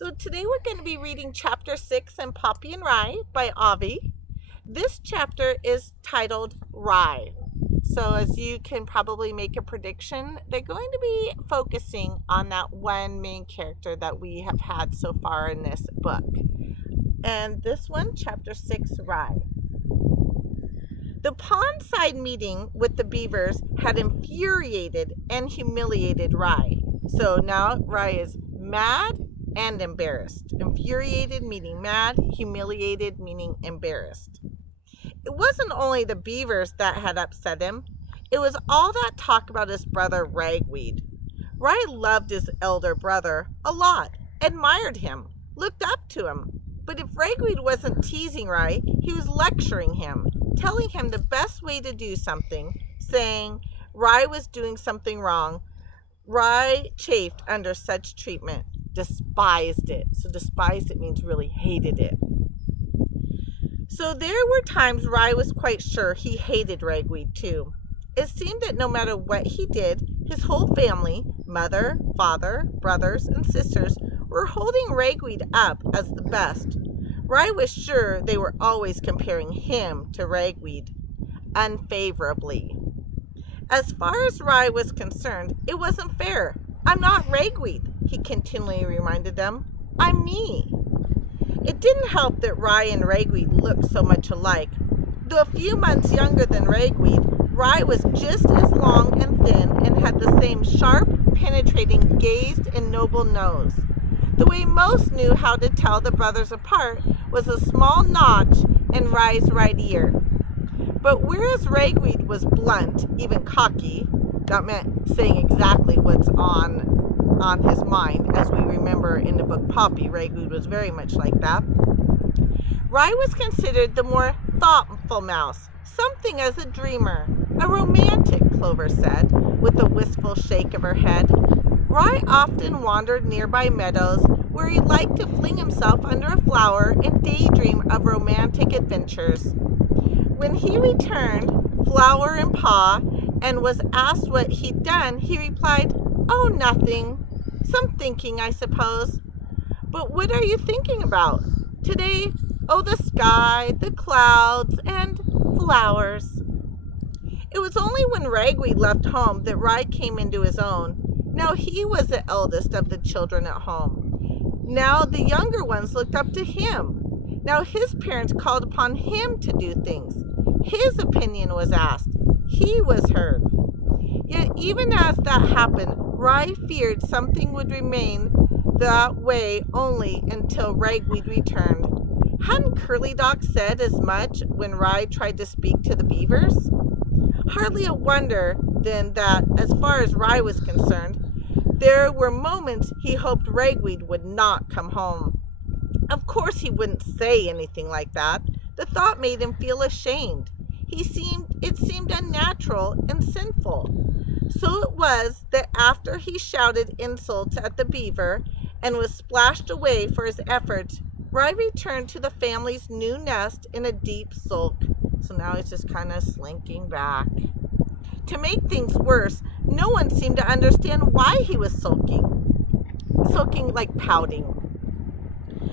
So today we're going to be reading chapter 6 in Poppy and Rye by Avi. This chapter is titled Rye. So as you can probably make a prediction, they're going to be focusing on that one main character that we have had so far in this book. And this one, chapter 6, Rye. The pondside meeting with the beavers had infuriated and humiliated Rye. So now Rye is mad and embarrassed. Infuriated meaning mad, humiliated meaning embarrassed. It wasn't only the beavers that had upset him, it was all that talk about his brother Ragweed. Rye loved his elder brother a lot, admired him, looked up to him. But if Ragweed wasn't teasing Rye, he was lecturing him, telling him the best way to do something, saying Rye was doing something wrong. Rye chafed under such treatment, despised it. So despised it means really hated it. So there were times Rye was quite sure he hated Ragweed too. It seemed that no matter what he did, his whole family, mother, father, brothers, and sisters, were holding Ragweed up as the best. Rye was sure they were always comparing him to Ragweed, unfavorably. As far as Rye was concerned, it wasn't fair. I'm not Ragweed, he continually reminded them. I'm me. It didn't help that Rye and Ragweed looked so much alike. Though a few months younger than Ragweed, Rye was just as long and thin and had the same sharp, penetrating, gazed, and noble nose. The way most knew how to tell the brothers apart was a small notch in Rye's right ear. But whereas Ragweed was blunt, even cocky, that meant saying exactly what's on his mind, as we remember in the book Poppy, Ragweed was very much like that. Rye was considered the more thoughtful mouse, something as a dreamer, a romantic, Clover said, with a wistful shake of her head. Rye often wandered nearby meadows where he liked to fling himself under a flower and daydream of romantic adventures. When he returned, flower in paw, and was asked what he'd done, he replied, "Oh, nothing. Some thinking, I suppose." "But what are you thinking about?" "Today, oh, the sky, the clouds, and flowers." It was only when Ragweed left home that Rye came into his own. Now he was the eldest of the children at home. Now the younger ones looked up to him. Now his parents called upon him to do things. His opinion was asked. He was heard. Yet even as that happened, Rye feared something would remain that way only until Ragweed returned. Hadn't Curly Dog said as much when Rye tried to speak to the beavers? Hardly a wonder, then, that as far as Rye was concerned, there were moments he hoped Ragweed would not come home. Of course he wouldn't say anything like that. The thought made him feel ashamed. It seemed unnatural and sinful. So it was that after he shouted insults at the beaver and was splashed away for his efforts, Rye returned to the family's new nest in a deep sulk. So now he's just kind of slinking back. To make things worse, no one seemed to understand why he was sulking. Sulking like pouting.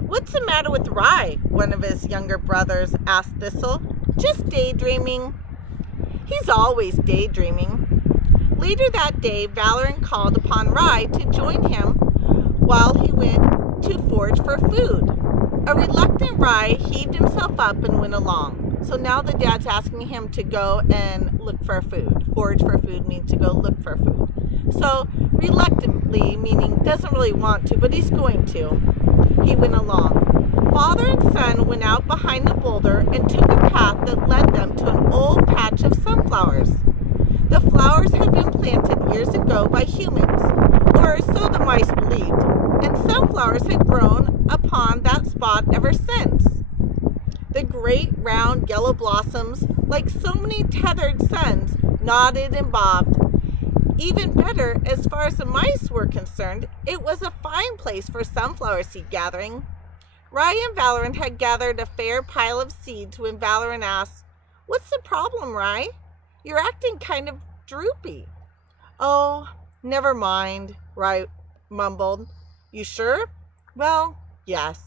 "What's the matter with Rye?" one of his younger brothers asked Thistle. "Just daydreaming." "He's always daydreaming." Later that day, Valoran called upon Rye to join him while he went to forage for food. A reluctant Rye heaved himself up and went along. So now the dad's asking him to go and look for food. Forage for food means to go look for food. So reluctantly, meaning doesn't really want to, but he's going to. He went along. Father and son went out behind the boulder and took a path that led them to an old patch of sunflowers. The flowers had been planted years ago by humans, or so the mice believed, and sunflowers had grown upon that spot ever since. The great round yellow blossoms, like so many tethered suns, nodded and bobbed. Even better, as far as the mice were concerned, it was a fine place for sunflower seed gathering. Rye and Valoran had gathered a fair pile of seeds when Valoran asked, "What's the problem, Rye? You're acting kind of droopy." "Oh, never mind," Rye mumbled. "You sure?" Well, yes.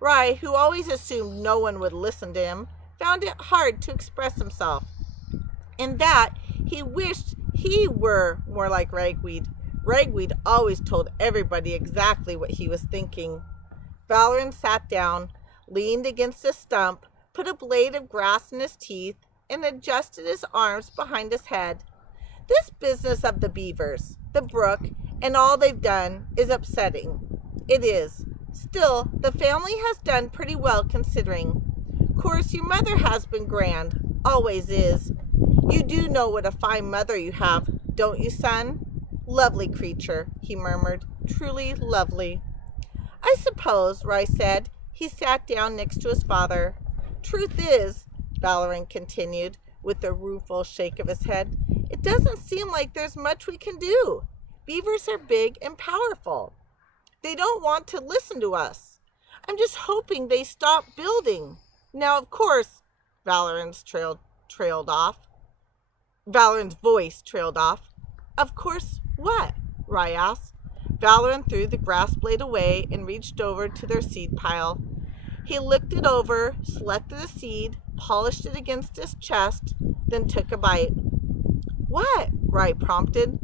Rai, who always assumed no one would listen to him, found it hard to express himself. In that, he wished he were more like Ragweed. Ragweed always told everybody exactly what he was thinking. Valoran sat down, leaned against a stump, put a blade of grass in his teeth, and adjusted his arms behind his head. This business of the beavers, the brook, and all they've done is upsetting. It is. Still, the family has done pretty well considering. Of course, your mother has been grand. Always is. You do know what a fine mother you have, don't you, son? Lovely creature, he murmured. Truly lovely. I suppose, Rai said. He sat down next to his father. Truth is, Valoran continued, with a rueful shake of his head, it doesn't seem like there's much we can do. Beavers are big and powerful. They don't want to listen to us. I'm just hoping they stop building. Now, of course, Valoran's voice trailed off. Of course, what? Rai asked. Valoran threw the grass blade away and reached over to their seed pile. He looked it over, selected a seed, polished it against his chest, then took a bite. What? Rai prompted.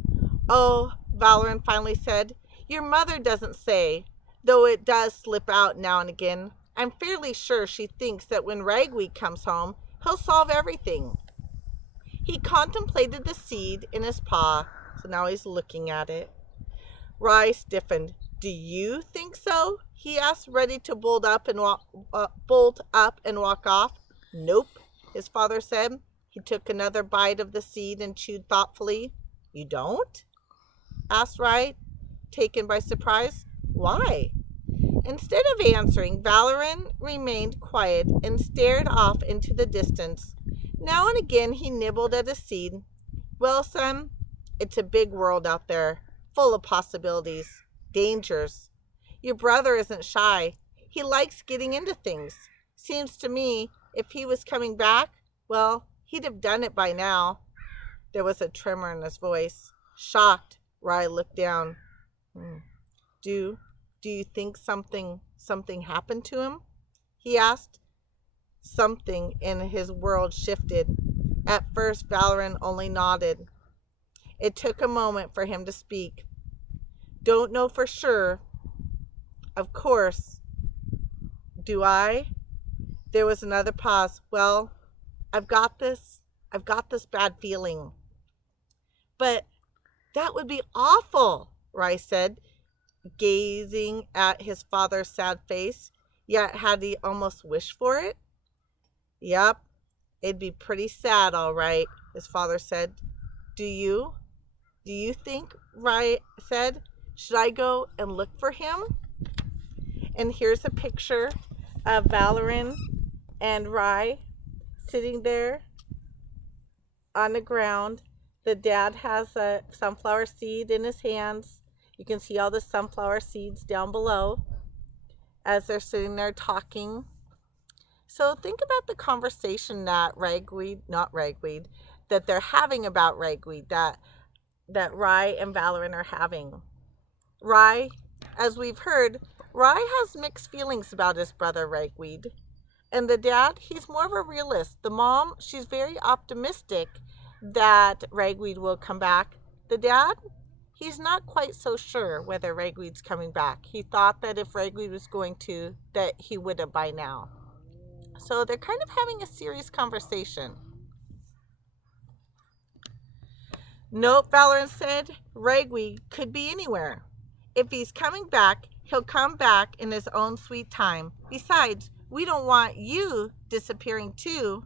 Oh, Valoran finally said, your mother doesn't say, though it does slip out now and again. I'm fairly sure she thinks that when Ragweed comes home, he'll solve everything. He contemplated the seed in his paw, so now he's looking at it. Rai stiffened. Do you think so? He asked, ready to bolt up and walk off. Nope, his father said. He took another bite of the seed and chewed thoughtfully. You don't? Asked Rai, taken by surprise. Why? Instead of answering, Valoran remained quiet and stared off into the distance. Now and again he nibbled at a seed. Well, son, it's a big world out there, full of possibilities, dangers. Your brother isn't shy. He likes getting into things. Seems to me, if he was coming back, well, he'd have done it by now. There was a tremor in his voice. Shocked, Rai looked down. Do you think something happened to him? He asked. Something in his world shifted. At first, Valoran only nodded. It took a moment for him to speak. Don't know for sure. Of course. Do I? There was another pause. Well, I've got this bad feeling. But that would be awful, Rai said, gazing at his father's sad face. Yet had he almost wished for it? Yep, it'd be pretty sad, all right, his father said. Do you think, Rai said, should I go and look for him? And here's a picture of Valoran and Rai sitting there on the ground. The dad has a sunflower seed in his hands. You can see all the sunflower seeds down below as they're sitting there talking. So think about the conversation that that they're having about Ragweed, that Rai and Valoran are having. Rai, as we've heard, Rai has mixed feelings about his brother Ragweed. And the dad, he's more of a realist. The mom, she's very optimistic that Ragweed will come back. The dad, he's not quite so sure whether Ragweed's coming back. He thought that if Ragweed was going to, that he would have by now. So they're kind of having a serious conversation. Nope, Valoran said. Ragweed could be anywhere. If he's coming back, he'll come back in his own sweet time. Besides, we don't want you disappearing too.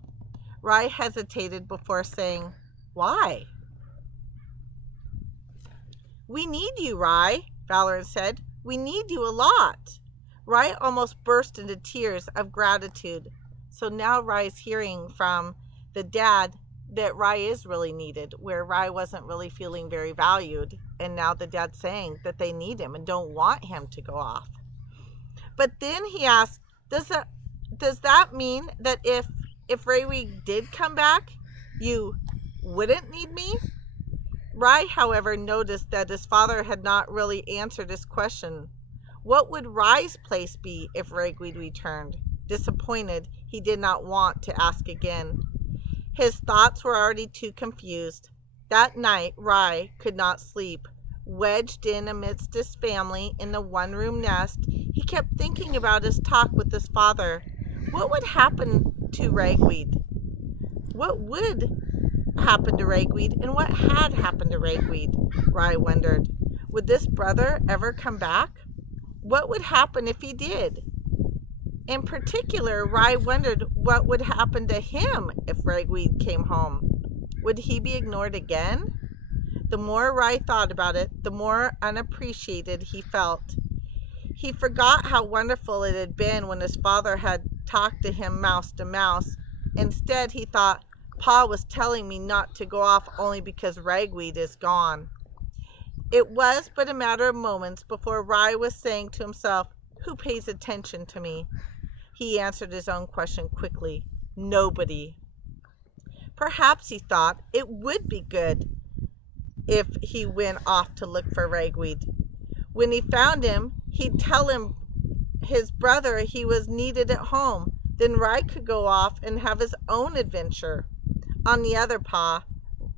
Rai hesitated before saying, why? We need you, Rai, Valoran said. We need you a lot. Rai almost burst into tears of gratitude. So now Rai's hearing from the dad that Rai is really needed, where Rai wasn't really feeling very valued. And now the dad's saying that they need him and don't want him to go off. But then he asked, does that mean that if Ragweed did come back, you wouldn't need me? Rai, however, noticed that his father had not really answered his question. What would Rye's place be if Ragweed returned? Disappointed, he did not want to ask again. His thoughts were already too confused. That night, Rye could not sleep. Wedged in amidst his family in the one-room nest, he kept thinking about his talk with his father. What would happen to Ragweed? What would happen to Ragweed, and what had happened to Ragweed? Rye wondered. Would this brother ever come back? What would happen if he did? In particular, Rye wondered what would happen to him if Ragweed came home. Would he be ignored again? The more Rye thought about it, the more unappreciated he felt. He forgot how wonderful it had been when his father had talked to him mouse to mouse. Instead, he thought, Pa was telling me not to go off only because Ragweed is gone. It was but a matter of moments before Rye was saying to himself, who pays attention to me? He answered his own question quickly. Nobody. Perhaps, he thought, it would be good if he went off to look for Ragweed. When he found him, he'd tell him his brother he was needed at home. Then Rye could go off and have his own adventure. On the other paw,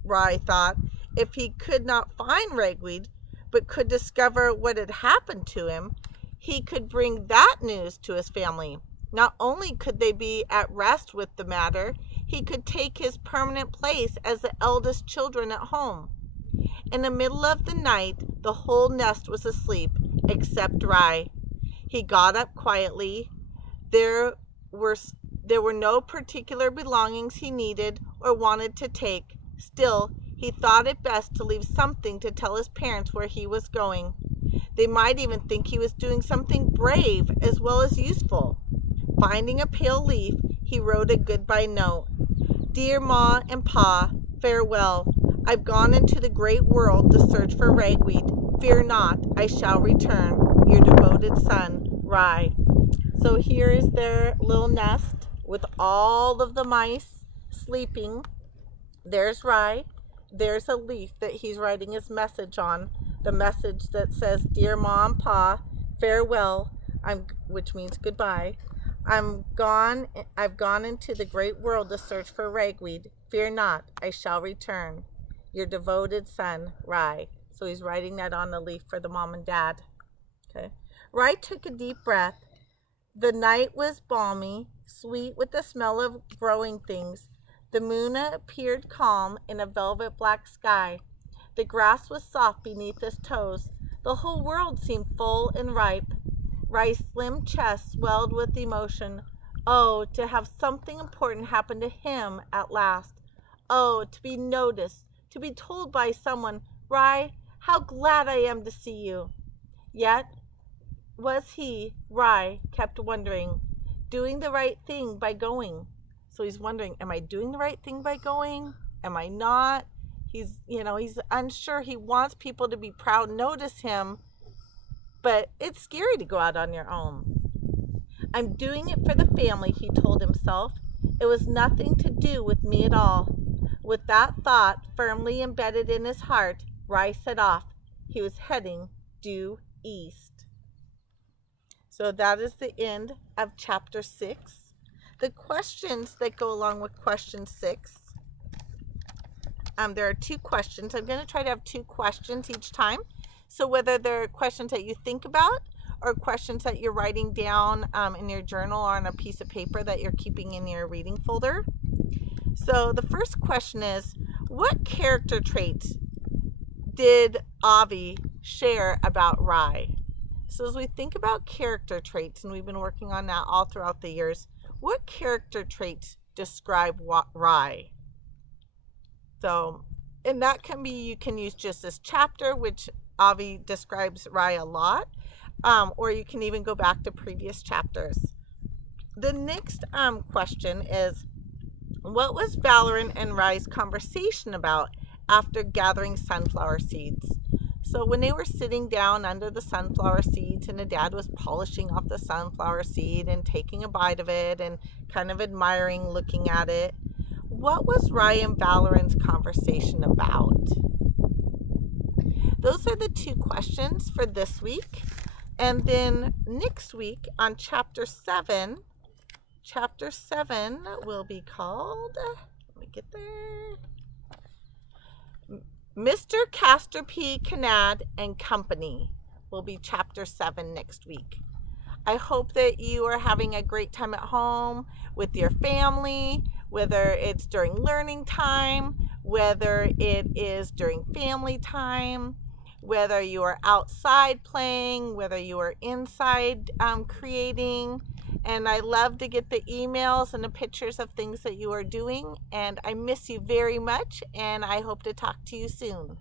Rye thought, if he could not find Ragweed, but could discover what had happened to him, he could bring that news to his family. Not only could they be at rest with the matter, he could take his permanent place as the eldest children at home. In the middle of the night, the whole nest was asleep, except Rye. He got up quietly. There were no particular belongings he needed or wanted to take. Still, he thought it best to leave something to tell his parents where he was going. They might even think he was doing something brave as well as useful. Finding a pale leaf, he wrote a goodbye note. Dear Ma and Pa, farewell. I've gone into the great world to search for Ragweed. Fear not, I shall return. Your devoted son, Rye. So here is their little nest with all of the mice sleeping. There's Rye. There's a leaf that he's writing his message on. The message that says, Dear Ma and Pa, farewell, which means goodbye. I've gone into the great world to search for Ragweed. Fear not, I shall return. Your devoted son, Rye. So he's writing that on the leaf for the mom and dad. Okay. Rye took a deep breath. The night was balmy, sweet with the smell of growing things. The moon appeared calm in a velvet black sky. The grass was soft beneath his toes. The whole world seemed full and ripe. Rye's slim chest swelled with emotion. Oh, to have something important happen to him at last. Oh, to be noticed, to be told by someone, Rye, how glad I am to see you. Yet, was he, Rye, kept wondering, doing the right thing by going? So he's wondering, am I doing the right thing by going? Am I not? He's unsure. He wants people to be proud, notice him, but it's scary to go out on your own. I'm doing it for the family, he told himself. It was nothing to do with me at all. With that thought firmly embedded in his heart, Rye set off. He was heading due east. So that is the end of chapter 6. The questions that go along with question 6. There are 2 questions. I'm going to try to have 2 questions each time. So whether they're questions that you think about or questions that you're writing down in your journal or on a piece of paper that you're keeping in your reading folder. So the first question is, what character traits did Avi share about Rye? So as we think about character traits, and we've been working on that all throughout the years, what character traits describe Rye? So, and that can be, you can use just this chapter, which Avi describes Rye a lot, or you can even go back to previous chapters. The next question is, what was Valoran and Rye's conversation about after gathering sunflower seeds? So when they were sitting down under the sunflower seeds and the dad was polishing off the sunflower seed and taking a bite of it and kind of admiring looking at it, what was Rye and Valoran's conversation about? Those are the 2 questions for this week. And then next week on chapter 7 will be called, let me get there, Mr. Castor P. Kanad and Company will be chapter 7 next week. I hope that you are having a great time at home with your family, whether it's during learning time, whether it is during family time, whether you are outside playing, whether you are inside creating. And I love to get the emails and the pictures of things that you are doing. And I miss you very much, and I hope to talk to you soon.